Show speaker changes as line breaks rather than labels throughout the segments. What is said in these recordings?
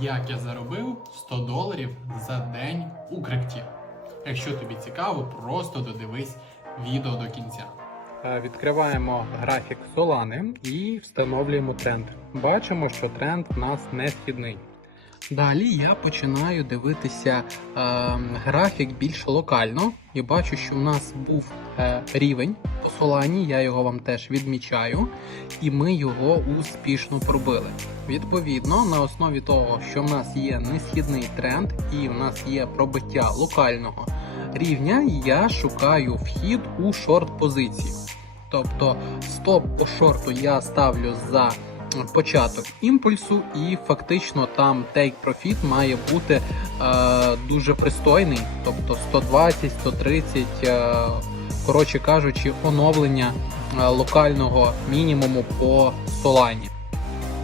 Як я заробив 100 доларів за день у крипті. Якщо тобі цікаво, просто додивись відео до кінця.
Е, Відкриваємо графік Solana і встановлюємо тренд. Бачимо, що тренд в нас не східний. Далі я починаю дивитися е, графік більш локально і бачу, що в нас був е, рівень по Solana, я його вам теж відмічаю, і ми його успішно пробили. Відповідно, на основі того, що в нас є несхідний тренд і в нас є пробиття локального рівня, я шукаю вхід у шорт позиції. Тобто стоп по шорту я ставлю за початок імпульсу, і фактично там take profit має бути е, дуже пристойний, тобто 120, 130, е, коротше кажучи, оновлення е, локального мінімуму по Solana.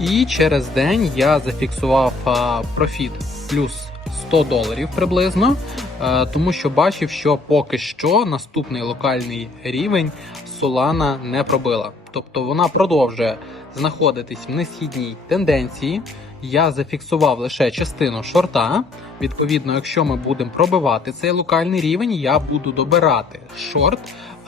І через день я зафіксував е, профіт плюс 100 доларів приблизно, е, тому що бачив, що поки що наступний локальний рівень Solana не пробила. Тобто вона продовжує знаходитись в несхідній тенденції. Я зафіксував лише частину шорта. Відповідно, якщо ми будемо пробивати цей локальний рівень, я буду добирати шорт,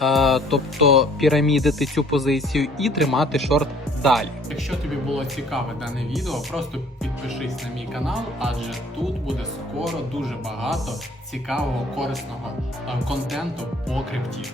е, тобто пірамідити цю позицію і тримати шорт далі.
Якщо тобі було цікаве дане відео, просто підпишись на мій канал, адже тут буде скоро дуже багато цікавого корисного е, контенту по крипті.